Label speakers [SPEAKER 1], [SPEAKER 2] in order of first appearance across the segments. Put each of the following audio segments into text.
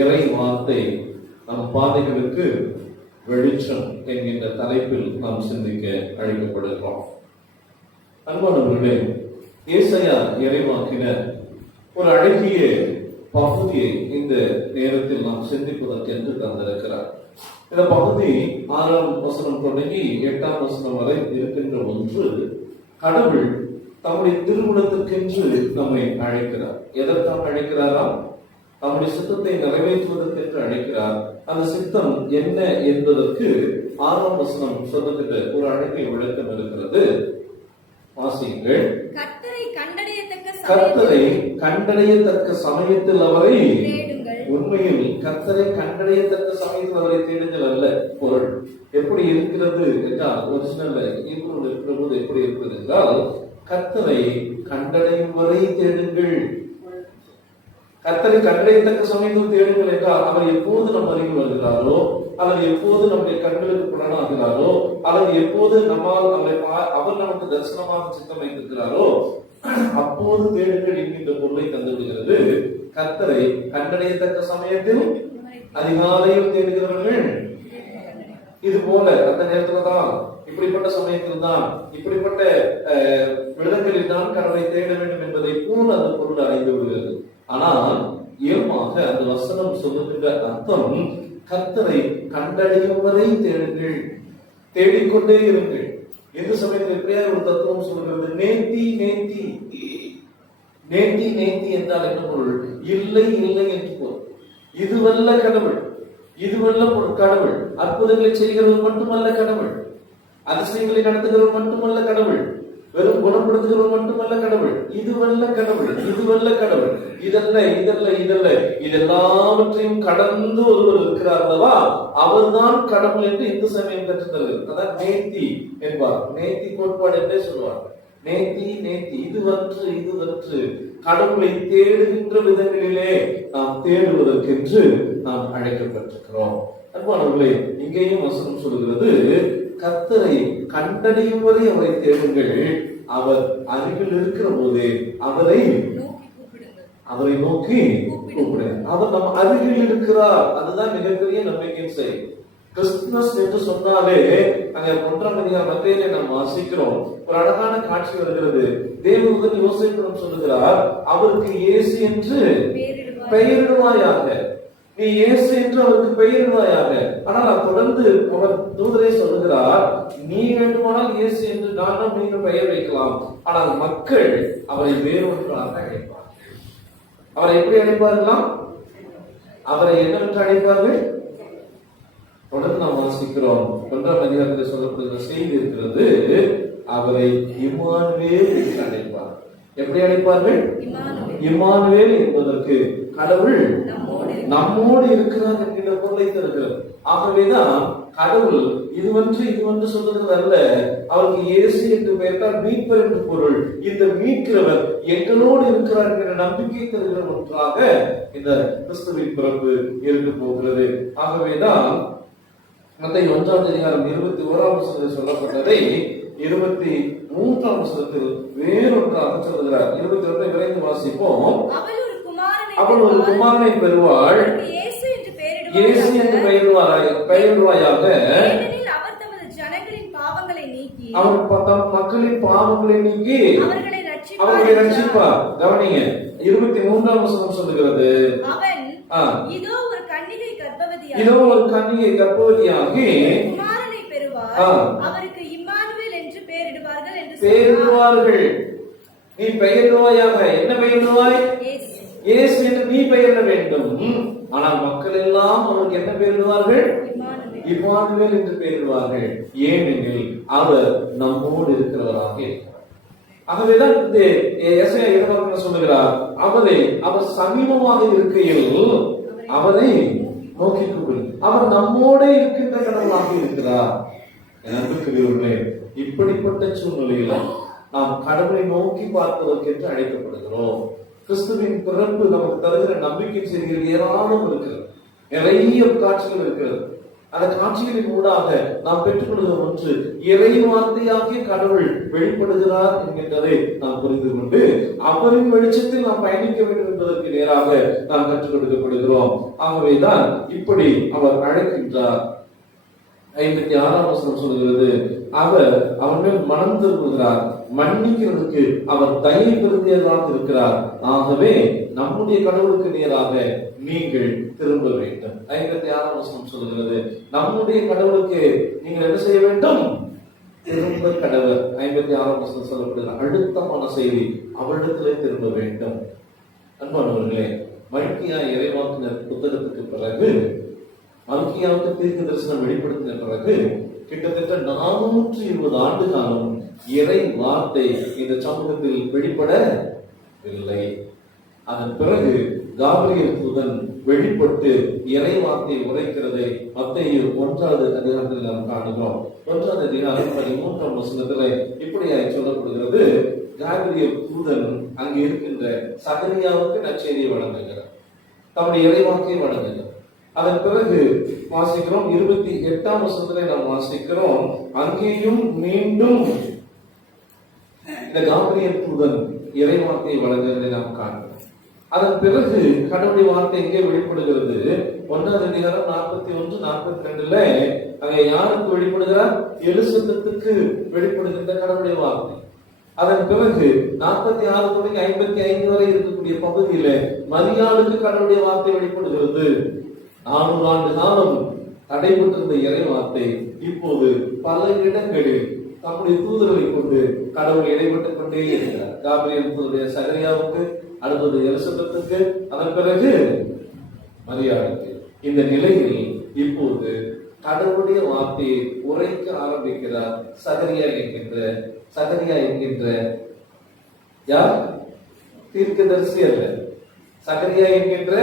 [SPEAKER 1] இறை வார்த்தை நம் பாதைகளுக்கு வெளிச்சம் என்கின்ற தலைப்பில் நாம் சிந்திக்க அழைக்கப்படுகிறோம் அன்பானவர்களே இயேசையா இறைவாக்கினர் ஒரு அழகிய பகுதியை இந்த நேரத்தில் நாம் சிந்திப்பதற்கு என்று தந்திருக்கிறார் இந்த பகுதி ஆறாம் வசனம் தொடங்கி எட்டாம் வசனம் வரை இருக்கின்ற ஒன்று கடவுள் தம்முடைய திருமணத்திற்கென்று நம்மை அழைக்கிறார் எதற்காக அழைக்கிறாராம் அவருடைய சித்தத்தை நிறைவேற்றுவதற்கென்று அழைக்கிறார் அந்த சித்தம் என்ன என்பதற்கு ஆறாம் வசனம் ஒரு அழைப்பை விளக்கம் இருக்கிறது வாசியுங்கள்
[SPEAKER 2] கர்த்தரை கண்டடையத்தக்க சமயத்தில் அவரை
[SPEAKER 1] உண்மையில் கர்த்தரை கண்டடையத்தக்க சமயத்தில் அவரை தேடுங்கள் அல்ல பொருள் எப்படி இருக்கிறது என்றால் ஒரிஜினல் இருக்கிற போது எப்படி இருக்கிறது என்றால் கத்தரை கண்டடையும் வரை தேடுங்கள் கண்டை தக்க சமயம் தேடுங்கள் என்றால் அவர் எப்போது நம் அருகில் வருகிறாரோ அவர் எப்போது நம்முடைய கண்களுக்கு புலனாகிறாரோ அவர் எப்போது நம்மால் அவரை அவர் நமக்கு தரிசனமாக சித்தம் வைத்திருக்கிறாரோ அப்போது தேடுங்கள் இந்த பொருளை தந்துவிடுகிறது கர்த்தரை கண்டடையத்தக்க சமயத்தில் அதிகாலையில் தேடுகிறவர்கள் இது போல அந்த நேரத்துல தான் இப்படிப்பட்ட சமயத்தில் தான் இப்படிப்பட்ட விலங்களில் தான் கடவுளை தேட வேண்டும் என்பதை போல் அந்த பொருள் அறிந்து விடுகிறது ஆனா ஏமாக அந்த வசனம் சொல்லுகின்ற அர்த்தம் கத்தரை கண்டடையும் வரை தேடுங்கள் தேடிக்கொண்டே இருங்கள் எந்த சமயத்தில் எப்படியா ஒரு தத்துவம் சொல்கிறது நேத்தி நேத்தி நேத்தி நேத்தி என்றால் என்ன பொருள் இல்லை இல்லை என்று பொருள் இதுவல்ல கடவுள் இதுவல்ல ஒரு கடவுள் அற்புதங்களை செய்கிறவர் மட்டுமல்ல கடவுள் அதிசயங்களை நடத்துகிறவர் மட்டுமல்ல கடவுள் வெறும் குணப்படுத்துகிறது மட்டுமல்ல கடவுள் வல்ல கடவுள் வல்ல கடவுள் இதல்ல இதல்ல இதல்ல இதெல்லாவற்றையும் கடந்து ஒருவர் இருக்கிறார் அல்லவா அவர்தான் கடவுள் என்று இந்து சமயம் கற்றுத்தல் அதான் நேத்தி என்பார் நேத்தி கோட்பாடு என்றே சொல்வார் நேத்தி நேத்தி இது வற்று இது வற்று கடவுளை தேடுகின்ற விதங்களிலே நாம் தேடுவதற்கென்று நாம் அழைக்கப்பட்டிருக்கிறோம் அன்பானவர்களே இங்கேயும் வசனம் சொல்கிறது கத்தரை கண்டடையும் வரை அவரை தேடுங்கள் அவர் அருகில் இருக்கிற போது அவரை அவரை நோக்கி கூப்பிடு அவர் நம்ம அருகில் இருக்கிறார் அதுதான் மிகப்பெரிய நம்பிக்கை செய் கிறிஸ்துமஸ் என்று சொன்னாலே அங்க ஒன்றாம் அதிகார மத்தியிலே நாம் வாசிக்கிறோம் ஒரு அழகான காட்சி வருகிறது தேவதூதன் யோசிக்கிறோம் சொல்லுகிறார் அவருக்கு ஏசி என்று
[SPEAKER 2] பெயரிடுவாயாக
[SPEAKER 1] நீ இயேசு என்று அவருக்கு பெயர்வாயாக ஆனால் தொடர்ந்து தூதரை சொல்லுகிறார் நீ வேண்டுமானால் இயேசு என்று நானும் நீங்கள் பெயர் வைக்கலாம் ஆனால் மக்கள் அவரை வேறொன்றாக அழைப்பார்கள் அவரை எப்படி அழைப்பார்களாம் அவரை என்னவென்று அழைப்பார்கள் தொடர்ந்து நாம் வாசிக்கிறோம் ஒன்றாம் அதிகாரத்தில் சொல்லப்படுகிற செய்தி இருக்கிறது அவரை இமானுவேல் என்று அழைப்பார் எப்படி அழைப்பார்கள் இமானுவேல் என்பதற்கு கடவுள் நம்மோடு இருக்கிறார் என்கிற பொருளை தருகிறது ஆகவேதான் கடவுள் இது இது வந்து சொல்லுகிறது அல்ல அவருக்கு இயேசு என்று பெயர்த்தால் மீட்பர் என்று பொருள் இந்த மீட்கிறவர் எங்களோடு இருக்கிறார் என்கிற நம்பிக்கை தருகிற ஒன்றாக இந்த கிறிஸ்துவின் பிறப்பு இருந்து போகிறது ஆகவேதான் மத்தை ஒன்றாம் அதிகாரம் இருபத்தி ஓராம் சொல்லப்பட்டதை இருபத்தி மூன்றாம் வருஷத்தில் வேறொன்றாக சொல்கிறார் இருபத்தி ஒன்று விரைந்து வாசிப்போம் அவள் ஒரு குமாரனை பெறுவாள் இயேசு என்று பெயருவாராக பெயருவாயாக அவர் மக்களின் பாவங்களை நீக்கி அவர்களை ரட்சிப்பார் கவனிங்க இருபத்தி மூன்றாம் வசனம் சொல்லுகிறது
[SPEAKER 2] இதோ ஒரு கன்னிகை கர்ப்பவதியாகி
[SPEAKER 1] இதோ ஒரு கன்னிகை கர்ப்பவதியாகி
[SPEAKER 2] குமாரனை பெறுவார் அவருக்கு இம்மானுவேல் என்று பெயரிடுவார்கள் என்று
[SPEAKER 1] பெயரிடுவார்கள் நீ பெயரிடுவாயாக என்ன பெயரிடுவாய் இயேசு என்று நீ பெயர வேண்டும் ஆனால் மக்கள் எல்லாம் அவனுக்கு என்ன பெயரிடுவார்கள் இமானுவேல் என்று பெயரிடுவார்கள் ஏனெனில் அவர் நம்மோடு இருக்கிறவராக இருக்கிறார் ஆகவேதான் இந்த எஸ்ஐயா சொல்லுகிறார் அவரை அவர் சமீபமாக இருக்கையில் அவரை நோக்கி அவர் நம்மோட இருக்கின்ற கடவுளாக இருக்கிறார் நம்பிக்கையுள்ளே இப்படிப்பட்ட சூழ்நிலையில நாம் கடவுளை நோக்கி பார்ப்பதற்கென்று அழைக்கப்படுகிறோம் கிறிஸ்துவின் பிறப்பு நமக்கு தருகிற நம்பிக்கை செய்கிற ஏராளம் இருக்கிறது நிறைய காட்சிகள் இருக்கிறது அந்த காட்சிகளின் ஊடாக நாம் பெற்றுக்கொள்கிற ஒன்று இறை வார்த்தையாக கடவுள் வெளிப்படுகிறார் என்கின்றதை நாம் புரிந்து கொண்டு அவரின் வெளிச்சத்தில் நாம் பயணிக்க வேண்டும் என்பதற்கு நேராக நாம் கற்றுக் கொடுக்கப்படுகிறோம் ஆகவேதான் இப்படி அவர் அழைக்கின்றார் ஐம்பத்தி ஆறாம் வசனம் சொல்கிறது அவர் அவன் மேல் மனம் திரும்புகிறார் மன்னிக்கிறதுக்கு அவர் தயவு பெருந்தியதாக இருக்கிறார் ஆகவே நம்முடைய கடவுளுக்கு நேராக நீங்கள் திரும்ப வேண்டும் ஐம்பத்தி ஆறாம் வசனம் சொல்கிறது நம்முடைய கடவுளுக்கு நீங்கள் என்ன செய்ய வேண்டும் திரும்ப கடவுள் ஐம்பத்தி ஆறாம் வசனம் சொல்லப்படுகிற அழுத்தமான செய்தி அவரிடத்திலே திரும்ப வேண்டும் அன்பானவர்களே மழ்கியா இறைவாக்கினர் புத்தகத்துக்கு பிறகு அருகியாவுக்கு தீர்க்க தரிசனம் வெளிப்படுத்தின பிறகு கிட்டத்தட்ட நானூற்றி இருபது ஆண்டு காலம் இறை வார்த்தை இந்த சமூகத்தில் வெளிப்படவில்லை அதன் பிறகு காபிரியல் தூதன் வெளிப்பட்டு இறை வார்த்தை உரைக்கிறதை மத்திய ஒன்றாவது அதிகாரத்தில் நாம் காணுகிறோம் ஒன்றாவது அதிகாரம் பதிமூன்றாம் இப்படி இப்படியாக சொல்லப்படுகிறது காபிரியல் தூதன் அங்கு இருக்கின்ற சகனியாவுக்கு நச்செய்தியை வழங்குகிறார் தம்முடைய இறை வார்த்தையை வழங்குகிறார் அதன் பிறகு வாசிக்கிறோம் இருபத்தி எட்டாம் வருஷத்துல நாம் வாசிக்கிறோம் அங்கேயும் மீண்டும் இந்த காபிரியல் தூதன் இறை வார்த்தையை வழங்குவதை நாம் காண்கிறோம் அதன் பிறகு கடவுளுடைய வார்த்தை எங்கே வெளிப்படுகிறது ஒன்றாவது அதிகாரம் நாற்பத்தி ஒன்று நாற்பத்தி ரெண்டுல அங்கே யாருக்கு வெளிப்படுகிறார் எழுசத்துக்கு வெளிப்படுகின்ற கடவுளுடைய வார்த்தை அதன் பிறகு நாற்பத்தி ஆறு தொடங்கி ஐம்பத்தி ஐந்து வரை இருக்கக்கூடிய பகுதியில மரியாளுக்கு கடவுளுடைய வார்த்தை வெளிப்படுகிறது நானூறு ஆண்டு காலம் தடைபட்டிருந்த இறை வார்த்தை இப்போது பல இடங்களில் தம்முடைய தூதர்களை கொண்டு கடவுள் இடைப்பட்டுக் கொண்டே இருக்கிறார் காபிரியல் தூதருடைய சகரியாவுக்கு அடுத்தது எலிசபெத்துக்கு அதன் பிறகு மரியாதைக்கு இந்த நிலையில் இப்போது கடவுளுடைய வார்த்தையை உரைக்க ஆரம்பிக்கிறார் சகரியா என்கின்ற சகரியா என்கின்ற யார் தீர்க்கதரிசி அல்ல சகரியா என்கின்ற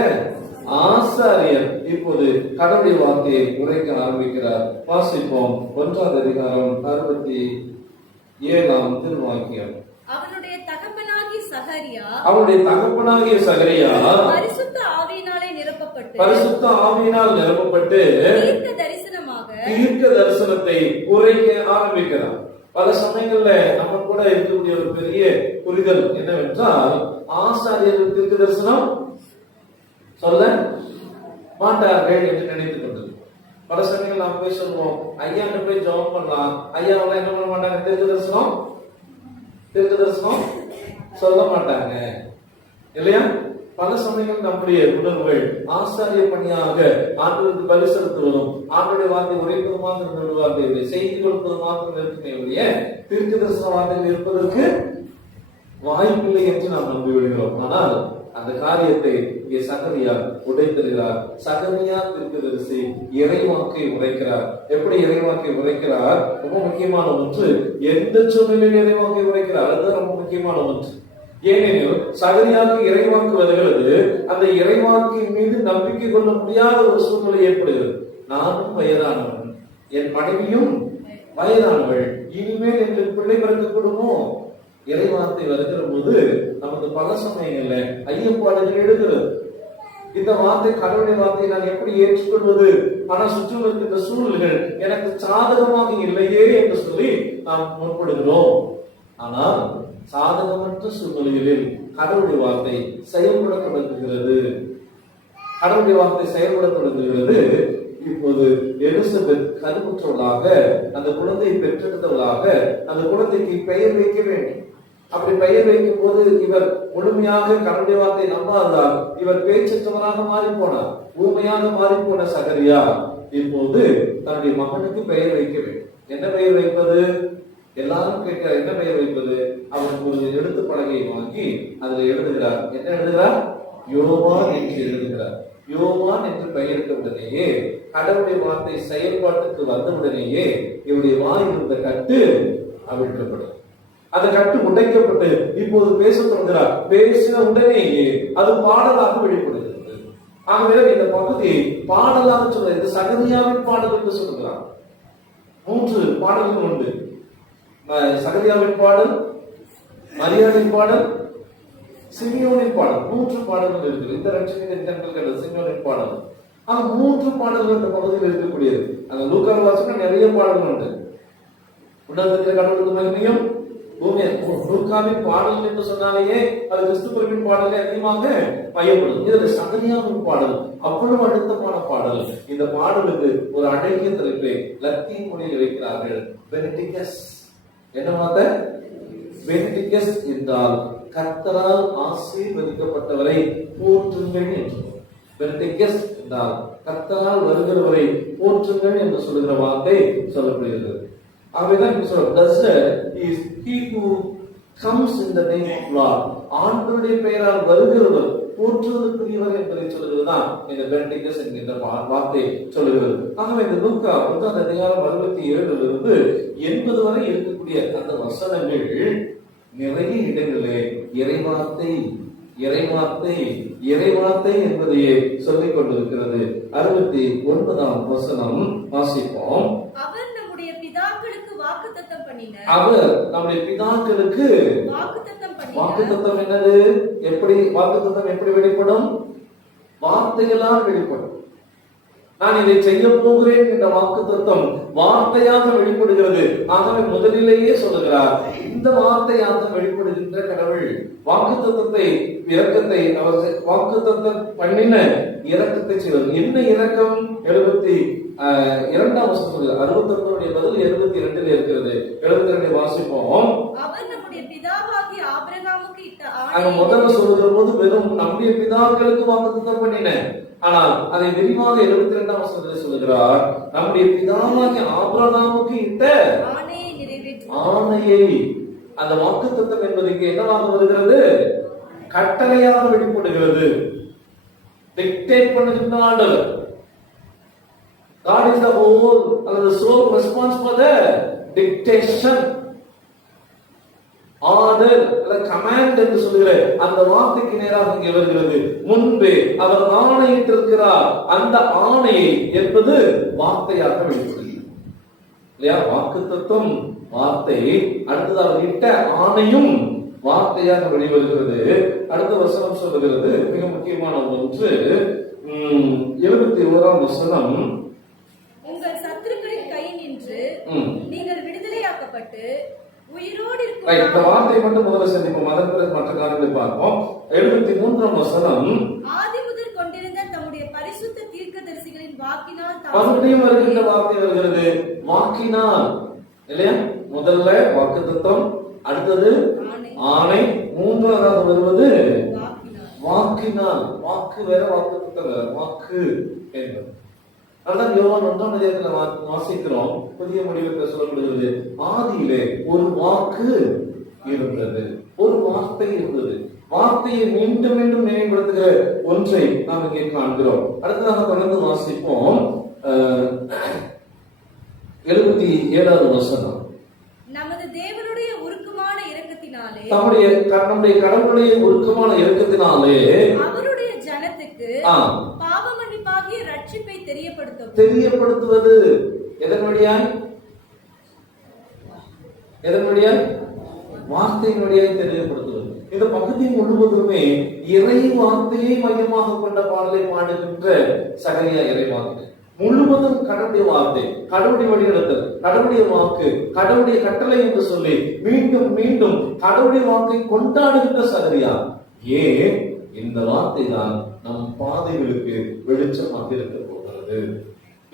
[SPEAKER 1] ஆசாரியர் இப்போது கடவுளுடைய வார்த்தையை உரைக்க ஆரம்பிக்கிறார் வாசிப்போம் ஒன்றாவது அதிகாரம் அறுபத்தி ஏழாம் திருவாக்கியம் அவனுடைய தகப்பனாகிய சகரியா
[SPEAKER 2] பரிசுத்த நிரப்பப்பட்டு
[SPEAKER 1] ஆவியினால் நிரப்பப்பட்டு தீர்க்க தீர்க்க தரிசனத்தை உரைக்க ஆரம்பிக்கிறார் பல சமயங்கள்ல நம்ம கூட இருக்கக்கூடிய ஒரு பெரிய புரிதல் என்னவென்றால் ஆசாரியர்கள் தீர்க்க தரிசனம் சொல்ல மாட்டார்கள் என்று நினைத்துக் கொண்டது பல சமயங்கள் நாம் போய் சொல்லுவோம் ஐயா போய் ஜபம் பண்ணலாம் ஐயா அவங்க என்ன பண்ண மாட்டாங்க திருக்கு தரிசனம் திருக்கு தரிசனம் சொல்ல மாட்டாங்க இல்லையா பல சமயங்கள் நம்முடைய உணர்வுகள் ஆசாரிய பணியாக ஆண்டவருக்கு பலி செலுத்துவதும் ஆண்டுடைய வார்த்தை உரைப்பதுமாக இருந்த வார்த்தை இல்லை செய்தி கொடுப்பதுமாக இருக்குமே ஒழிய திருக்கு தரிசன வார்த்தைகள் இருப்பதற்கு வாய்ப்பில்லை என்று நாம் நம்பி விடுகிறோம் ஆனால் அந்த காரியத்தை இங்கே சகரியா உடைத்தருகிறார் சகரியா திருக்கதரிசி இறைவாக்கை உரைக்கிறார் எப்படி இறைவாக்கை உரைக்கிறார் ரொம்ப முக்கியமான ஒன்று எந்த சூழ்நிலையில் இறைவாக்கை உரைக்கிறார் அதுதான் ரொம்ப முக்கியமான ஒன்று ஏனெனில் சகரியாவுக்கு இறைவாக்கு வருகிறது அந்த இறைவாக்கின் மீது நம்பிக்கை கொள்ள முடியாத ஒரு சூழ்நிலை ஏற்படுகிறது நானும் வயதானவன் என் மனைவியும் வயதானவள் இனிமேல் எங்களுக்கு பிள்ளை பிறக்கப்படுமோ இறைவார்த்தை வருகிற போது நமக்கு பல சமயங்கள்ல ஐயப்பாடுகள் எழுகிறது இந்த வார்த்தை கடவுளின் வார்த்தையை நான் எப்படி ஏற்றுக்கொள்வது ஆனால் சுற்றிலும் இருக்கின்ற சூழல்கள் எனக்கு சாதகமாக இல்லையே என்று சொல்லி நாம் முற்படுகிறோம் ஆனால் சாதகமற்ற சூழ்நிலைகளில் கடவுளுடைய வார்த்தை செயல்பட தொடங்குகிறது கடவுளுடைய வார்த்தை செயல்பட தொடங்குகிறது இப்போது எலிசபெத் கருப்புற்றவளாக அந்த குழந்தையை பெற்றெடுத்தவளாக அந்த குழந்தைக்கு பெயர் வைக்க வேண்டும் அப்படி பெயர் வைக்கும் போது இவர் முழுமையாக கடவுளை வார்த்தை நம்பாதால் இவர் பேச்சற்றவராக மாறி போனார் ஊமையாக மாறி போன சகரியா இப்போது தன்னுடைய மகனுக்கு பெயர் வைக்க வேண்டும் என்ன பெயர் வைப்பது எல்லாரும் கேட்க என்ன பெயர் வைப்பது அவர் ஒரு எழுத்து பலகையை வாங்கி அதுல எழுதுகிறார் என்ன எழுதுகிறார் யோமான் என்று எழுதுகிறார் யோமான் என்று பெயரிட்ட உடனேயே கடவுளுடைய வார்த்தை செயல்பாட்டுக்கு வந்த உடனேயே இவருடைய வாய் இருந்த கட்டு அவிழ்க்கப்படும் அந்த கட்டு உடைக்கப்பட்டு இப்போது பேச தொடங்குகிறார் பேசின உடனேயே அது பாடலாக வெளிப்படுகிறது ஆகவே இந்த பகுதியை பாடலாக சொல்றது இந்த சகதியாவின் பாடல் என்று சொல்லுகிறார் மூன்று பாடல்கள் உண்டு சகதியாவின் பாடல் மரியாதையின் பாடல் சிமியோனின் பாடல் மூன்று பாடல்கள் இருக்குது இந்த ரட்சணியின் இந்த சிமியோனின் பாடல் ஆனால் மூன்று பாடல்கள் இந்த பகுதியில் இருக்கக்கூடியது அந்த லூக்கார் வாசகம் நிறைய பாடல்கள் உண்டு உடல் கடவுளுக்கு மகிமையும் நூற்காவின் பாடல் என்று சொன்னாலேயே அது கிறிஸ்துவரின் பாடலே அதிகமாக பயப்படும் இது ஒரு பாடல் அவ்வளவு அழுத்தமான பாடல் இந்த பாடலுக்கு ஒரு அழகிய தலைப்பை லத்தீன் மொழியில் வைக்கிறார்கள் பெனடிகஸ் என்ன வார்த்தை பெனடிகஸ் என்றால் கர்த்தரால் ஆசீர்வதிக்கப்பட்டவரை போற்றுங்கள் என்று பெனடிகஸ் என்றால் கர்த்தரால் வருகிறவரை போற்றுங்கள் என்று சொல்லுகிற வார்த்தை சொல்லப்படுகிறது அப்படிதான் இப்ப சொல்றோம் blessed is he who comes in the name of lord ஆண்டவருடைய பெயரால் வருகிறவர் போற்றுவதற்குரியவர் என்பதை சொல்லுகிறதுதான் இந்த பெனடிக்டஸ் என்கின்ற வார்த்தை சொல்லுகிறது ஆகவே இந்த லூக்கா வந்து அந்த அதிகாரம் அறுபத்தி ஏழுல இருந்து எண்பது வரை இருக்கக்கூடிய அந்த வசனங்கள் நிறைய இடங்களே இறைவார்த்தை இறைவார்த்தை இறைவார்த்தை என்பதையே சொல்லிக் கொண்டிருக்கிறது அறுபத்தி ஒன்பதாம் வசனம் வாசிப்போம் அவர் அவர் நம்முடைய பிதாக்களுக்கு வாக்குத்தத்தம் என்னது எப்படி வாக்குத்தத்தம் எப்படி வெளிப்படும் வார்த்தைகளால் வெளிப்படும் நான் இதை செய்ய போகிறேன் என்ற வாக்குத்தத்தம் வார்த்தையாக வெளிப்படுகிறது ஆகவே முதலிலேயே சொல்லுகிறார் இந்த வார்த்தை வார்த்தையானது வெளிப்படுகின்ற கடவுள் வாக்கு தத்தத்தை இறக்கத்தை அவர் வாக்கு தத்தம் பண்ணின இறக்கத்தை செய்வார் என்ன இறக்கம் எழுபத்தி இரண்டாம் வசத்துல அறுபத்தி ஒன்பதுடைய பதில் எழுபத்தி இரண்டுல இருக்கிறது எழுபத்தி ரெண்டு வாசிப்போம் அங்க முதல்ல சொல்லுகிற போது வெறும் நம்முடைய பிதாக்களுக்கு வாக்குத்தத்தம் பண்ணின ஆனா அதை விரிவாக எழுபத்தி இரண்டாம் வசனத்தில் சொல்லுகிறார் நம்முடைய பிதாவாகிய ஆபிரகாமுக்கு இட்ட ஆணையை அந்த வாக்கு தத்தம் என்பது இங்கு என்னவாக வருகிறது கட்டளையாக வெளிப்படுகிறது டிக்டேட் பண்ணுகின்ற ஆண்டவர் God is the whole அல்லது sole response for the dictation order அல்ல கமாண்ட் என்று சொல்லுகிற அந்த வார்த்தைக்கு நேராக இங்கே வருகிறது முன்பு அவர் ஆணையிட்டிருக்கிறார் அந்த ஆணை என்பது வார்த்தையாக வெளிப்படுகிறது இல்லையா வாக்கு தத்துவம் வார்த்தை அடுத்தது அவர் இட்ட ஆணையும் வார்த்தையாக வெளிவருகிறது அடுத்த வசனம் சொல்லுகிறது மிக முக்கியமான ஒன்று எழுபத்தி ஓராம் வசனம்
[SPEAKER 2] உங்கள் சத்துருக்களின் கையில் நின்று நீங்கள் விடுதலையாக்கப்பட்டு இந்த
[SPEAKER 1] வார்த்தை மட்டும் முதல்ல சந்திப்போம் அதன் பிறகு மற்ற காரணத்தை பார்ப்போம் எழுபத்தி மூன்றாம் வசனம்
[SPEAKER 2] ஆதி முதல் கொண்டிருந்த தம்முடைய பரிசுத்த தீர்க்கதரிசிகளின் வாக்கினால்
[SPEAKER 1] மறுபடியும் வருகின்ற வார்த்தை வருகிறது வாக்கினால் இல்லையா முதல்ல வாக்கு அடுத்தது ஆணை மூன்றாவது வருவது வாக்கினால் வாக்கு வேற வாக்கு தத்தம் வேற வாக்கு என்பது அதான் யோவான் ஒன்றாம் அதிகாரத்தில் வாசிக்கிறோம் புதிய முடிவுக்கு சொல்லப்படுகிறது ஆதியிலே ஒரு வாக்கு இருந்தது ஒரு வார்த்தை இருந்தது வார்த்தையை மீண்டும் மீண்டும் நினைவுபடுத்துகிற ஒன்றை நாம் இங்கே காண்கிறோம் அடுத்ததாக தொடர்ந்து வாசிப்போம் எழுபத்தி ஏழாவது வசனம் தம்முடைய நம்முடைய கடவுளுடைய உருக்கமான இறக்கத்தினாலே
[SPEAKER 2] அவருடைய ஜனத்துக்கு பாவ ரட்சிப்பை தெரியப்படுத்தும்
[SPEAKER 1] தெரியப்படுத்துவது எதன் வழியாய் எதன் வழியாய் வார்த்தையின் வழியாய் தெரியப்படுத்துவது இந்த பகுதி முழுவதுமே இறை வார்த்தையை மையமாக கொண்ட பாடலை பாடுகின்ற சகரியா இறை வார்த்தை முழுவதும் கடவுடைய வார்த்தை கடவுடைய வழிநடத்தல் கடவுடைய வாக்கு கடவுடைய கட்டளை என்று சொல்லி மீண்டும் மீண்டும் கடவுடைய வாக்கை கொண்டாடுகின்ற சகரியா ஏன் இந்த வார்த்தை தான் நம் பாதைகளுக்கு வெளிச்சமாக இருக்க போகிறது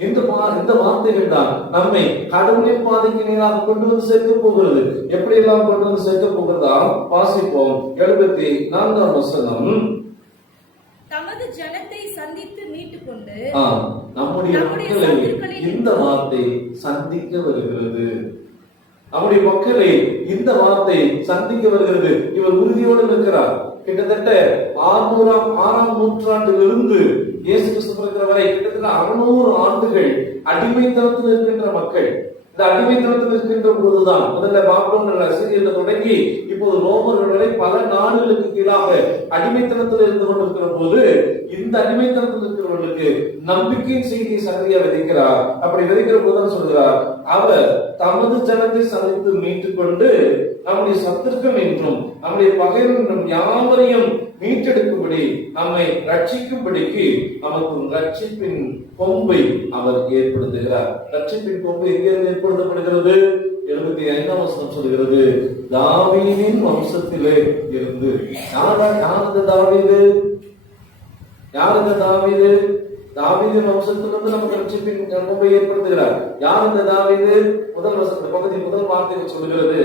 [SPEAKER 1] இந்த இந்த வார்த்தைகள் தான் நம்மை கடவுளின் பாதைக்கு நேராக கொண்டு வந்து சேர்க்க போகிறது எப்படி எல்லாம் கொண்டு வந்து சேர்க்க போகிறதா வாசிப்போம் எழுபத்தி நான்காம் வசனம்
[SPEAKER 2] தமது ஜனத்தை சந்தித்து மீட்டு கொண்டு
[SPEAKER 1] நம்முடைய மக்களை இந்த வார்த்தை சந்திக்க வருகிறது அவருடைய மக்களை இந்த வார்த்தை சந்திக்க வருகிறது இவர் உறுதியோடு இருக்கிறார் கிட்டத்தட்ட ஆறுநூறாம் ஆறாம் நூற்றாண்டிலிருந்து இயேசு கிறிஸ்து வரை கிட்டத்தட்ட அறுநூறு ஆண்டுகள் அடிமைத்தனத்தில் இருக்கின்ற மக்கள் இந்த அடிமைத்தனத்தில் இருக்கின்ற பொழுதுதான் முதல்ல பாபோன்ற சிரியல தொடங்கி இப்போது ரோமர்கள் வரை பல நாடுகளுக்கு கீழாக அடிமைத்தனத்தில் இருந்து கொண்டிருக்கிற போது இந்த அடிமைத்தனத்தில் இருக்கிறவர்களுக்கு நம்பிக்கையின் செய்தியை சகதியா விதைக்கிறார் அப்படி விதைக்கிற போதுதான் சொல்கிறார் அவர் தமது ஜனத்தை சந்தித்து மீட்டுக் கொண்டு நம்முடைய சத்துருக்கம் என்றும் நம்முடைய பகைவர்களும் யாவரையும் மீட்டெடுக்கும்படி நம்மை ரட்சிக்கும்படிக்கு நமக்கு ரட்சிப்பின் கொம்பை அவர் ஏற்படுத்துகிறார் ரட்சிப்பின் கொம்பு எங்கிருந்து ஏற்படுத்தப்படுகிறது எழுபத்தி ஐந்தாம் வசனம் சொல்கிறது தாவீதின் வம்சத்திலே இருந்து யாரா யார் இந்த தாவீது யார் இந்த தாவீது தாவீதின் வம்சத்திலிருந்து நமக்கு ரட்சிப்பின் கொம்பை ஏற்படுத்துகிறார் யார் இந்த தாவீது முதல் வசந்த பகுதி முதல் வார்த்தை சொல்கிறது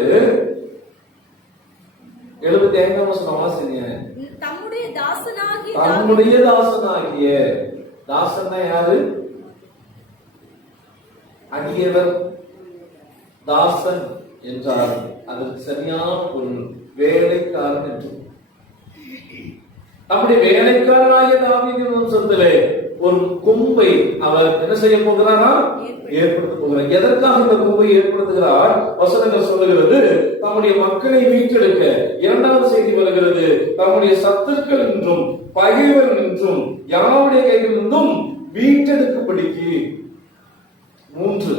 [SPEAKER 1] எழுபத்தி ஐந்தாம் வசனம் வாசிங்க
[SPEAKER 2] தம்முடைய தாசனாகிய
[SPEAKER 1] தம்முடைய தாசனாகிய தாசன்னா யாரு அடியவர் தாசன் என்றார் அதற்கு சரியான பொருள் வேலைக்காரன் என்று நம்முடைய வேலைக்காரனாகிய தாவிதின் வம்சத்திலே ஒரு கொம்பை அவர் என்ன செய்ய போகிறாரா ஏற்படுத்த போகிறார் எதற்காக இந்த கொம்பை ஏற்படுத்துகிறார் வசனங்கள் சொல்லுகிறது தம்முடைய மக்களை மீட்டெடுக்க இரண்டாவது செய்தி வருகிறது தம்முடைய சத்துக்கள் என்றும் பகைவர் என்றும் யாருடைய கைகளிலிருந்தும் மீட்டெடுக்கும்படிக்கு மூன்று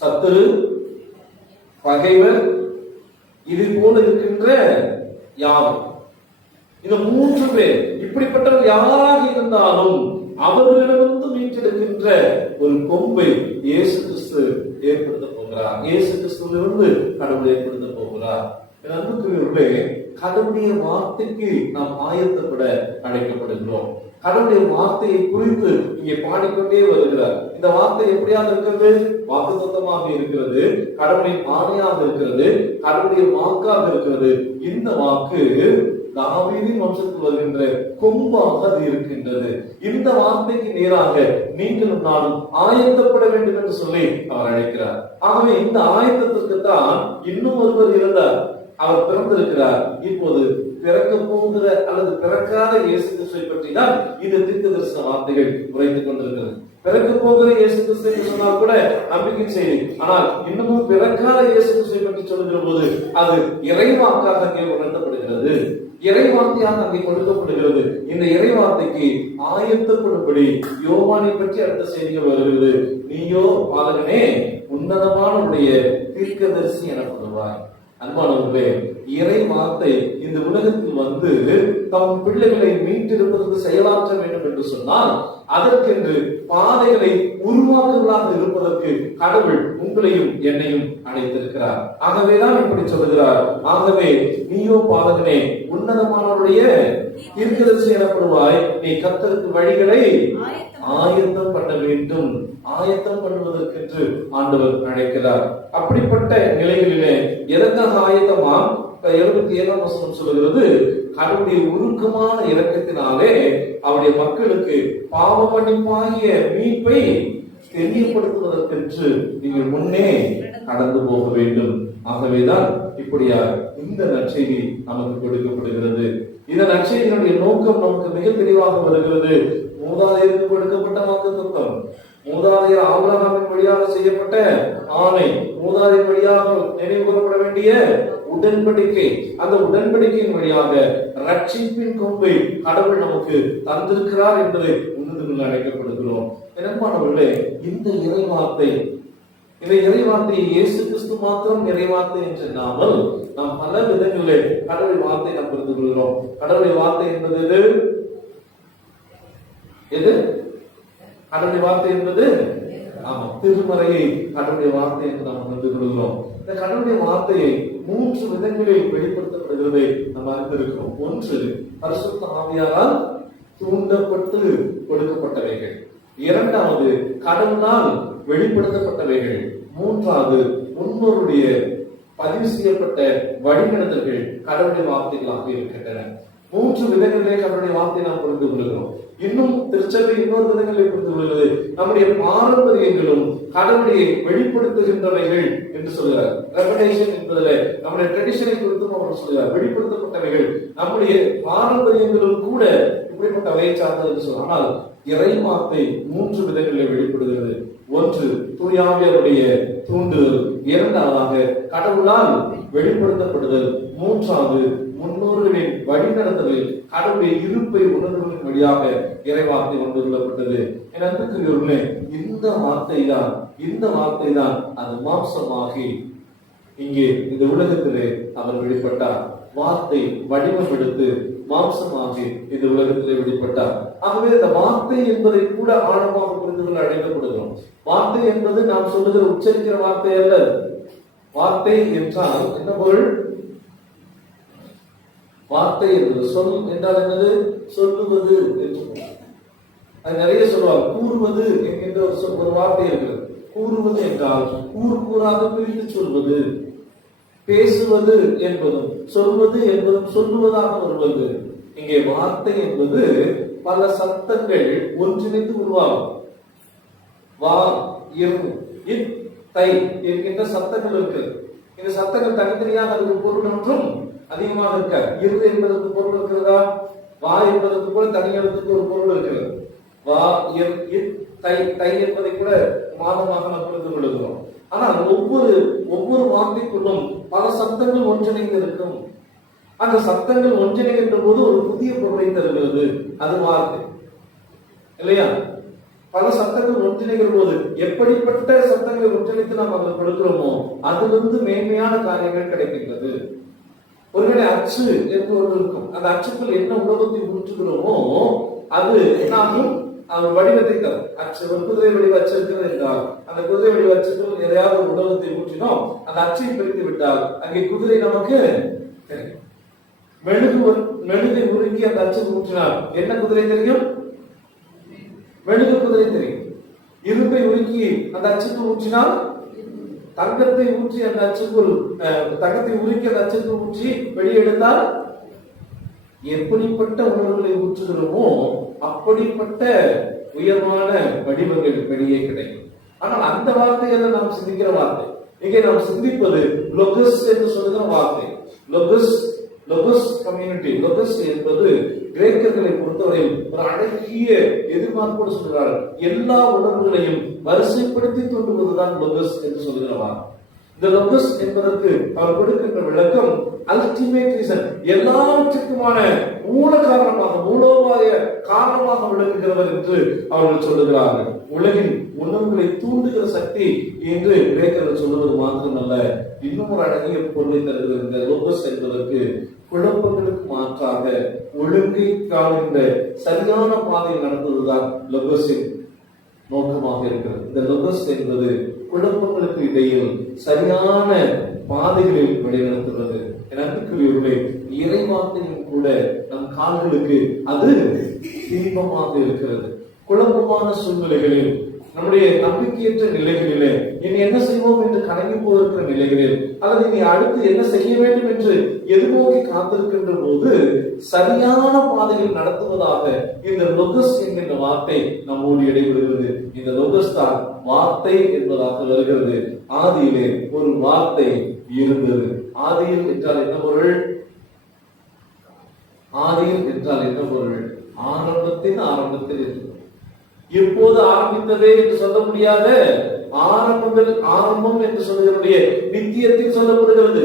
[SPEAKER 1] சத்துரு பகைவர் இது போல இருக்கின்ற யார் இந்த மூன்று பேர் இப்படிப்பட்டவர் யாராக இருந்தாலும் அவர்களிடமிருந்து மீட்டெடுக்கின்ற ஒரு கொம்பை இயேசு கிறிஸ்து ஏற்படுத்த போகிறார் இயேசு கிறிஸ்துவிலிருந்து கடவுள் ஏற்படுத்த போகிறார் அன்புக்குரியவர்களே கடவுளுடைய வார்த்தைக்கு நாம் ஆயத்தப்பட அழைக்கப்படுகிறோம் கடவுளுடைய வார்த்தையை குறித்து இங்கே பாடிக்கொண்டே வருகிறார் இந்த வார்த்தை எப்படியாக இருக்கிறது வாக்கு சொந்தமாக இருக்கிறது கடவுளின் பாதையாக இருக்கிறது கடவுளுடைய வாக்காக இருக்கிறது இந்த வாக்கு தாவீதின் வம்சத்தில் வருகின்ற கொம்பாக அது இருக்கின்றது இந்த வார்த்தைக்கு நேராக நீங்களும் நானும் ஆயத்தப்பட வேண்டும் என்று சொல்லி அவர் அழைக்கிறார் ஆகவே இந்த ஆயத்தத்திற்கு தான் இன்னும் ஒருவர் இருந்தார் அவர் பிறந்திருக்கிறார் இப்போது பிறக்க போகிற அல்லது பிறக்காத இயேசு கிறிஸ்துவை பற்றி தான் இந்த தீர்க்க தரிசன வார்த்தைகள் உரைத்துக் கொண்டிருக்கிறது பிறக்க போகிற இயேசு கிறிஸ்துவை சொன்னால் கூட நம்பிக்கை செய்தி ஆனால் இன்னமும் பிறக்காத இயேசு கிறிஸ்துவை பற்றி சொல்லுகிற போது அது இறைவாக்காக உணர்த்தப்படுகிறது இறைவார்த்தையாக அங்கே கொடுக்கப்படுகிறது இந்த இறைவார்த்தைக்கு ஆயத்தப்படும்படி யோவானை பற்றி அடுத்த செய்திகள் வருகிறது நீயோ பாலகனே உன்னதமான உடைய தீர்க்கதரிசி எனப்படுவாய் அன்பானவர்களே இறை வார்த்தை இந்த உலகத்தில் வந்து தம் பிள்ளைகளை மீட்டிருப்பதற்கு செயலாற்ற வேண்டும் என்று சொன்னால் அதற்கென்று பாதைகளை உருவாக்குவதாக இருப்பதற்கு கடவுள் உங்களையும் என்னையும் அழைத்திருக்கிறார் ஆகவேதான் இப்படி சொல்லுகிறார் ஆகவே நீயோ பாதகனே உன்னதமானவருடைய தீர்க்கதரிசி எனப்படுவாய் நீ கத்தருக்கு வழிகளை ஆயத்தம் பண்ண வேண்டும் ஆயத்தம் பண்ணுவதற்கென்று ஆண்டவர் அழைக்கிறார் அப்படிப்பட்ட நிலையிலே இறங்க ஆயத்தமா எழுபத்தி ஏழாம் வசனம் சொல்கிறது அவருடைய உருக்கமான இறக்கத்தினாலே அவருடைய மக்களுக்கு பாவ மீட்பை தெரியப்படுத்துவதற்கென்று நீங்கள் முன்னே கடந்து போக வேண்டும் ஆகவேதான் இப்படியா இந்த நற்செய்தி நமக்கு கொடுக்கப்படுகிறது இந்த நற்செய்தியினுடைய நோக்கம் நமக்கு மிக தெளிவாக வருகிறது மூதாதையருக்கு கொடுக்கப்பட்ட வாக்கு தத்துவம் மூதாதையர் ஆபிரகாமின் வழியாக செய்யப்பட்ட ஆணை மூதாதை வழியாக நினைவு வேண்டிய உடன்படிக்கை அந்த உடன்படிக்கையின் வழியாக ரட்சிப்பின் கொம்பை கடவுள் நமக்கு தந்திருக்கிறார் என்பதை உன்னதுகள் அழைக்கப்படுகிறோம் எனப்பானவர்களே இந்த இறைவார்த்தை இந்த இறைவார்த்தையை இயேசு கிறிஸ்து மாத்திரம் இறைவார்த்தை என்று நாமல் நாம் பல விதங்களில் கடவுள் வார்த்தை நாம் புரிந்து கொள்கிறோம் கடவுள் வார்த்தை என்பது எது எது கடவுளுடைய வார்த்தை என்பது ஆமா திருமறையை கடவுளுடைய வார்த்தை என்று நாம் உணர்ந்து கொள்கிறோம் இந்த கடவுளுடைய வார்த்தையை மூன்று விதங்களில் வெளிப்படுத்தப்படுகிறது நம்ம அறிந்திருக்கிறோம் ஒன்று பரிசுத்த ஆவியாரால் தூண்டப்பட்டு கொடுக்கப்பட்டவைகள் இரண்டாவது கடவுளால் வெளிப்படுத்தப்பட்டவைகள் மூன்றாவது முன்னோருடைய பதிவு செய்யப்பட்ட வழிநடத்தல்கள் கடவுளுடைய வார்த்தைகளாக இருக்கின்றன மூன்று விதங்களிலே கடவுளுடைய வார்த்தை நாம் புரிந்து கொள்கிறோம் இன்னும் திருச்சபை இன்னொரு புரிந்து கொடுத்துள்ளது நம்முடைய பாரம்பரியங்களும் கடவுளையை வெளிப்படுத்துகின்றவைகள் என்று சொல்கிறார் ரெவலேஷன் என்பதில் நம்முடைய ட்ரெடிஷனை குறித்தும் அவர் சொல்கிறார் வெளிப்படுத்தப்பட்டவைகள் நம்முடைய பாரம்பரியங்களும் கூட இப்படிப்பட்ட வகை சார்ந்தது என்று சொல்றார் ஆனால் இறை வார்த்தை மூன்று விதங்களில் வெளிப்படுகிறது ஒன்று தூயாவியருடைய தூண்டுதல் இரண்டாவதாக கடவுளால் வெளிப்படுத்தப்படுதல் மூன்றாவது முன்னோர்களின் வழிநடத்தலில் கடவுளுடைய இருப்பை உணர்வுகளின் வழியாக இறைவார்த்தை கொண்டு கொள்ளப்பட்டது எனக்கு இந்த வார்த்தை தான் இந்த வார்த்தை தான் அது மாம்சமாகி இங்கே இந்த உலகத்திலே அவர் வெளிப்பட்டார் வார்த்தை வடிவம் எடுத்து மாம்சமாகி இந்த உலகத்திலே வெளிப்பட்டார் ஆகவே இந்த வார்த்தை என்பதை கூட ஆழமாக புரிந்து கொள்ள அழைக்கப்படுகிறோம் வார்த்தை என்பது நாம் சொல்லுகிற உச்சரிக்கிற வார்த்தை அல்ல வார்த்தை என்றால் என்ன பொருள் வார்த்தை என்பது சொல் என்றால் என்னது சொல்லுவது அது நிறைய சொல்லுவாங்க கூறுவது என்கின்ற ஒரு சொல் ஒரு வார்த்தை இருக்கிறது கூறுவது என்றால் கூறு கூறாக பிரித்து சொல்வது பேசுவது என்பதும் சொல்வது என்பதும் சொல்லுவதாக வருவது இங்கே வார்த்தை என்பது பல சத்தங்கள் ஒன்றிணைந்து உருவாகும் வா இரு இத் தை என்கின்ற சத்தங்கள் இருக்கு இந்த சத்தங்கள் தனித்தனியாக இருக்கும் பொருள் ஒன்றும் அதிகமாக இருக்க இரு என்பதற்கு பொருள் இருக்கிறதா வா என்பதற்கு கூட தனி எழுத்துக்கு ஒரு பொருள் இருக்கிறது வா தை தை என்பதை கூட மாதமாக நாம் புரிந்து கொள்ளுகிறோம் ஆனால் ஒவ்வொரு ஒவ்வொரு வார்த்தைக்குள்ளும் பல சப்தங்கள் ஒன்றிணைந்து இருக்கும் அந்த சப்தங்கள் ஒன்றிணைகின்ற போது ஒரு புதிய பொருளை தருகிறது அது வார்த்தை இல்லையா பல சத்தங்கள் ஒன்றிணைகிற போது எப்படிப்பட்ட சத்தங்களை ஒன்றிணைத்து நாம் அதில் கொடுக்கிறோமோ அதிலிருந்து மேன்மையான காரியங்கள் கிடைக்கின்றது ஒருவேளை அச்சு என்று ஒன்று இருக்கும் அந்த அச்சுக்குள் என்ன உலகத்தை ஊற்றுகிறோமோ அது என்னாகும் அவன் வடிவத்தை தரும் அச்சு ஒரு குதிரை வடிவ அச்சு என்றால் அந்த குதிரை வடிவ அச்சுக்குள் எதையாவது ஒரு உலகத்தை ஊற்றினோம் அந்த அச்சை பிரித்து விட்டால் அங்கே குதிரை நமக்கு கிடைக்கும் மெழுகு மெழுகை உருக்கி அந்த அச்சு ஊற்றினார் என்ன குதிரை தெரியும் மெழுகு குதிரை தெரியும் இரும்பை உருக்கி அந்த அச்சுக்கு ஊற்றினால் தங்கத்தை ஊற்றி அந்த அச்சுக்குள் தங்கத்தை உரிக்க அந்த அச்சுக்கு ஊற்றி வெளியெடுத்தால் எப்படிப்பட்ட உணர்வுகளை ஊற்றுகிறோமோ அப்படிப்பட்ட உயர்வான வடிவங்கள் வெளியே கிடைக்கும் ஆனால் அந்த வார்த்தையில நாம் சிந்திக்கிற வார்த்தை இங்கே நாம் சிந்திப்பது லொகஸ் என்று சொல்லுகிற வார்த்தை லொகஸ் லொகஸ் கம்யூனிட்டி லொகஸ் என்பது கிரேக்கர்களை பொறுத்தவரையில் ஒரு அழகிய எதிர்பார்ப்போடு சொல்கிறார் எல்லா உணர்வுகளையும் வரிசைப்படுத்தி தூண்டுவதுதான் லொகஸ் என்று சொல்லுகிறார் இந்த லொகஸ் என்பதற்கு அவர் கொடுக்கின்ற விளக்கம் அல்டிமேட் ரீசன் எல்லாவற்றுக்குமான மூல காரணமாக மூலோபாய காரணமாக விளங்குகிறவர் என்று அவர்கள் சொல்லுகிறார்கள் உலகின் உணர்வுகளை தூண்டுகிற சக்தி என்று கிரேக்கர்கள் சொல்வது மாத்திரமல்ல இன்னும் ஒரு அழகிய பொருளை இந்த லோகஸ் என்பதற்கு குழப்பங்களுக்கு மாற்றாக ஒழுங்கை காண்கின்ற சரியான பாதையில் நடத்துவதுதான் லெபஸின் நோக்கமாக இருக்கிறது இந்த லெபஸ் என்பது குழப்பங்களுக்கு இடையில் சரியான பாதைகளில் வழிநடத்துகிறது நம்பிக்கையுடைய இறைவார்த்தையும் கூட நம் கால்களுக்கு அது தீபமாக இருக்கிறது குழப்பமான சூழ்நிலைகளில் நம்முடைய நம்பிக்கையற்ற நிலைகளிலே இனி என்ன செய்வோம் என்று கலங்கி போகின்ற நிலைகளில் அல்லது இனி அடுத்து என்ன செய்ய வேண்டும் என்று எதிர்நோக்கி காத்திருக்கின்ற போது சரியான பாதையில் நடத்துவதாக இந்த லொகஸ் என்கின்ற வார்த்தை நம்மோடு இடைபெறுகிறது இந்த லொகஸ் தான் வார்த்தை என்பதாக வருகிறது ஆதியிலே ஒரு வார்த்தை இருந்தது ஆதியில் என்றால் என்ன பொருள் ஆதியில் என்றால் என்ன பொருள் ஆரம்பத்தின் ஆரம்பத்தில் இருந்தது எப்போது ஆரம்பித்தது என்று சொல்ல முடியாத ஆரம்பங்கள் ஆரம்பம் என்று சொல்லுகிறனுடைய நித்தியத்தில் சொல்லப்படுகிறது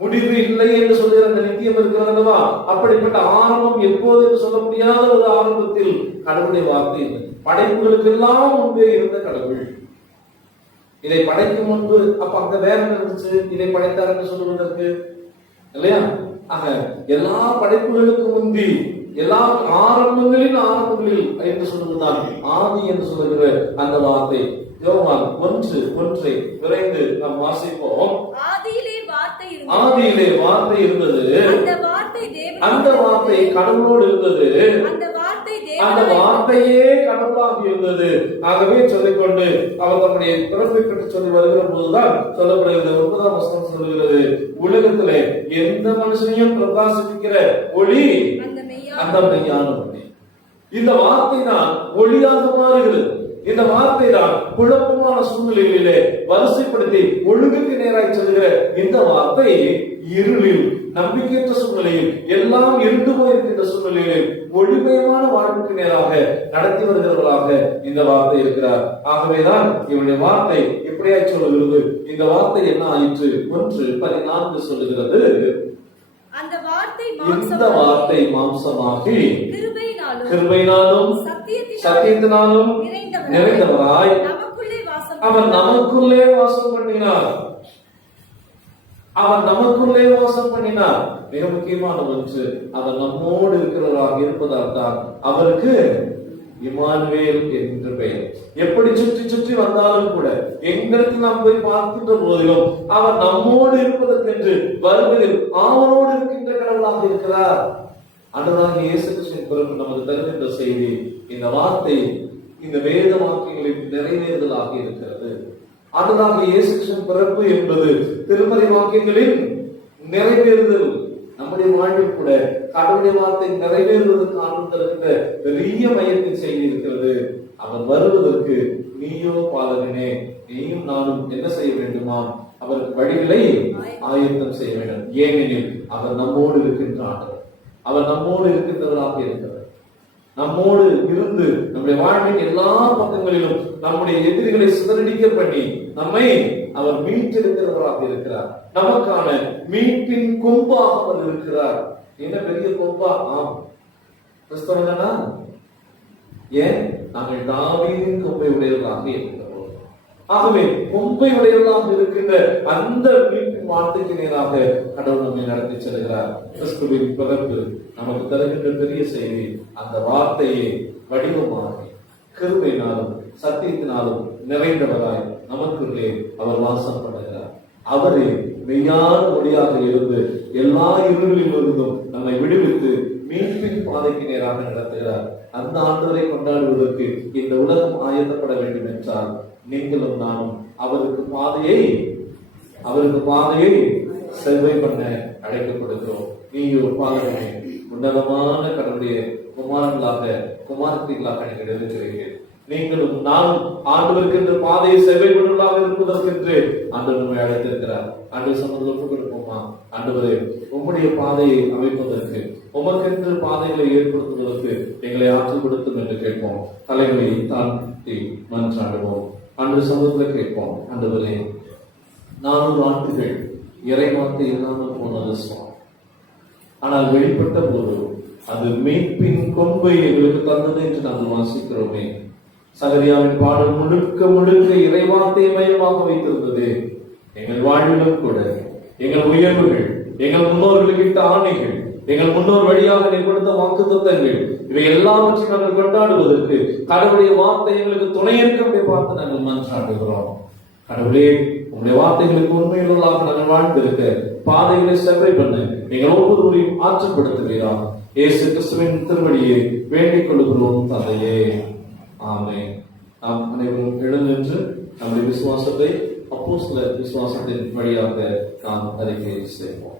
[SPEAKER 1] முடிவு இல்லை என்று சொல்லுகிற அந்த நித்தியம் இருக்கிறதல்லவா அப்படிப்பட்ட ஆரம்பம் எப்போது என்று சொல்ல முடியாத ஒரு ஆரம்பத்தில் கடவுளை வார்த்தை படைப்புகளுக்கு எல்லாம் முன்பே இருந்த கடவுள் இதை படைக்கும் முன்பு அப்ப அந்த வேகம் இருந்துச்சு இதை படைத்தார் என்று சொல்லுவதற்கு இல்லையா ஆக எல்லா படைப்புகளுக்கும் முந்தி எல்லா ஆரம்பங்களின் ஆரம்பங்களில் என்று சொல்வதுதான் ஆதி என்று சொல்லுகிற அந்த வார்த்தை யோவான் ஒன்று ஒன்றை விரைந்து நாம் வாசிப்போம் ஆதியிலே வார்த்தை இருந்தது அந்த வார்த்தை கடவுளோடு இருந்தது அந்த வார்த்தையே கடவுளாக இருந்தது ஆகவே சொல்லிக்கொண்டு அவர் தம்முடைய பிறப்பை பற்றி சொல்லி வருகிற போதுதான் சொல்லப்படுகிறது ஒன்பதாம் வசனம் சொல்லுகிறது உலகத்திலே எந்த மனுஷனையும் பிரகாசிப்பிக்கிற ஒளி அந்த மெய்யான ஒளி இந்த வார்த்தை தான் ஒளியாக மாறுகிறது இந்த வார்த்தை தான் குழப்பமான சூழ்நிலைகளிலே வரிசைப்படுத்தி ஒழுங்குக்கு நேராய் செல்கிற இந்த வார்த்தை இருளில் நம்பிக்கையற்ற சூழ்நிலையில் எல்லாம் இருந்து போயிருக்கின்ற சூழ்நிலையில் ஒளிமயமான வாழ்வுக்கு நேராக நடத்தி வருகிறவர்களாக இந்த வார்த்தை இருக்கிறார் ஆகவேதான் இவனுடைய வார்த்தை எப்படியாய் சொல்லுகிறது இந்த வார்த்தை என்ன ஆயிற்று ஒன்று பதினான்கு சொல்லுகிறது
[SPEAKER 2] இந்த வார்த்தை
[SPEAKER 1] மாம்சமாகி
[SPEAKER 2] கிருபையினாலும்
[SPEAKER 1] சத்தியத்தினாலும் நிறைந்தவராய் அவர் நமக்குள்ளே வாசம் பண்ணினார் அவர் நமக்குள்ளே வாசம் பண்ணினார் மிக முக்கியமான ஒன்று அவர் நம்மோடு இருக்கிறவராக இருப்பதால் தான் அவருக்கு இமானுவேல் என்று பெயர் எப்படி சுற்றி சுற்றி வந்தாலும் கூட எங்களுக்கு நாம் போய் பார்க்கின்ற போதிலும் அவர் நம்மோடு இருப்பதற்கென்று வருவதில் அவனோடு இருக்கின்ற கடவுளாக இருக்கிறார் அன்னதாக இயேசு கிருஷ்ணன் நமது தருகின்ற செய்தி இந்த வார்த்தை இந்த வேத வாக்கியங்களின் நிறைவேறுதலாக இருக்கிறது அடுத்ததாக இயேசு பிறப்பு என்பது திருமறை வாக்கியங்களின் நிறைவேறுதல் நம்முடைய வாழ்வில் கூட கடவுளை வார்த்தை நிறைவேறுவதற்கு தருகின்ற பெரிய மையத்தை செய்திருக்கிறது அவர் வருவதற்கு நீயோ பாலகனே நீயும் நானும் என்ன செய்ய வேண்டுமா அவர் வழிகளை ஆயத்தம் செய்ய வேண்டும் ஏனெனில் அவர் நம்மோடு இருக்கின்றார் அவர் நம்மோடு இருக்கின்றவராக இருக்கிறார் நம்மோடு இருந்து நம்முடைய வாழ்வின் எல்லா பக்கங்களிலும் நம்முடைய எதிரிகளை சிதறடிக்க பண்ணி நம்மை அவர் மீட்டிருக்கிறவராக இருக்கிறார் நமக்கான மீட்பின் கொம்பாக அவர் இருக்கிறார் என்ன பெரிய கொம்பா ஆம் கிறிஸ்தவனா ஏன் நாங்கள் தாவீதின் கொம்பை உடையவர்களாக இருக்கிறோம் ஆகவே கொம்பை உடையவர்களாக இருக்கின்ற அந்த வார்த்தைக்கு நேராக கடவுள் நம்மை நடத்தி செல்கிறார் கிறிஸ்துவின் பிறப்பு நமக்கு தருகின்ற பெரிய செய்தி அந்த வார்த்தையை வடிவமாகி கருமையினாலும் சத்தியத்தினாலும் நிறைந்தவராய் நமக்குள்ளே அவர் வாசம் பண்ணுகிறார் அவரே மெய்யான வழியாக இருந்து எல்லா இருந்தும் நம்மை விடுவித்து மீட்பின் பாதைக்கு நேராக நடத்துகிறார் அந்த ஆண்டுகளை கொண்டாடுவதற்கு இந்த உலகம் ஆயத்தப்பட வேண்டும் என்றால் நீங்களும் நானும் அவருக்கு பாதையை அவருக்கு பாதையை செல்வை பண்ண அழைக்கப்படுகிறோம் நீயோ பாதமே உன்னதமான கடவுளுடைய குமாரங்களாக குமாரத்திகளாக நீங்கள் இருக்கிறீர்கள் நீங்களும் நானும் ஆண்டவருக்கு இந்த பாதையை செவ்வாய் பொருளாக இருப்பதற்கென்று ஆண்டவர் நம்மை அழைத்திருக்கிறார் ஆண்டு சொன்னது ஒப்புக் கொடுப்போமா ஆண்டவரே உம்முடைய பாதையை அமைப்பதற்கு உமக்கென்று பாதைகளை ஏற்படுத்துவதற்கு எங்களை ஆற்றல் கொடுத்தும் என்று கேட்போம் தலைகளை தாழ்த்தி மன்றாடுவோம் அன்று சமூகத்தில் கேட்போம் ஆண்டவரே நானூறு ஆண்டுகள் இறைவார்த்தை இல்லாமல் போனது சுவாமி ஆனால் வெளிப்பட்ட போது அது மீட்பின் கொம்பை எங்களுக்கு தந்தது என்று நாங்கள் வாசிக்கிறோமே சகரியாவின் பாடல் முழுக்க முழுக்க இறைவாத்தை மையமாக வைத்திருந்தது எங்கள் வாழ்விலும் கூட எங்கள் உயர்வுகள் எங்கள் இட்ட ஆணைகள் எங்கள் முன்னோர் வழியாக கொடுத்த வாக்கு தத்தங்கள் இவை எல்லாவற்றையும் நாங்கள் கொண்டாடுவதற்கு கடவுளுடைய வார்த்தை எங்களுக்கு துணை பார்த்து நாங்கள் மன்றாடுகிறோம் கடவுளே உங்களுடைய வார்த்தைகளுக்கு உண்மையுள்ளதாக நாங்கள் வாழ்ந்திருக்க பாதைகளை செவ்வாய் பண்ண நீங்கள் ஒவ்வொருவரையும் ஆற்றப்படுத்துகிறீரா இயேசு கிறிஸ்துவின் திருவடியை வேண்டிக் கொள்கிறோம் தந்தையே ஆமே நாம் அனைவரும் எழுநின்று நம்முடைய விசுவாசத்தை அப்போ சில விசுவாசத்தின் வழியாக நாம் அறிக்கை செய்வோம்